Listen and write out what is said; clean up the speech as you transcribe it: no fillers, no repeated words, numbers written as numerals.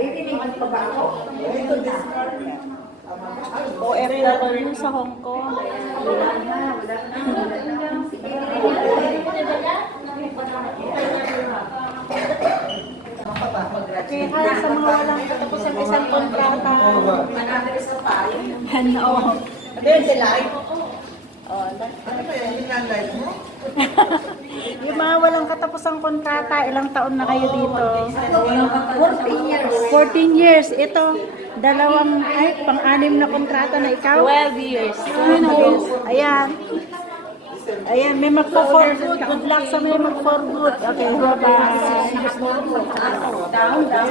Naririnig pa ba ako? OFW sa Hong Kong. Wala na. Sige. Kaya sa mga walang katapusan isang kontrata. Ano? Sabihin sila ay Ano ba yan? Yung non-live mo? Yung mga walang katapusang kontrata, ilang taon na kayo dito? 14 years. 14 years. Ito, pang-anim na kontrata na ikaw? 12 years. 12 years. Ayan. Ayan, may magpo-for good. Good luck sa may mag-for good. Okay, bye-bye. Down, down.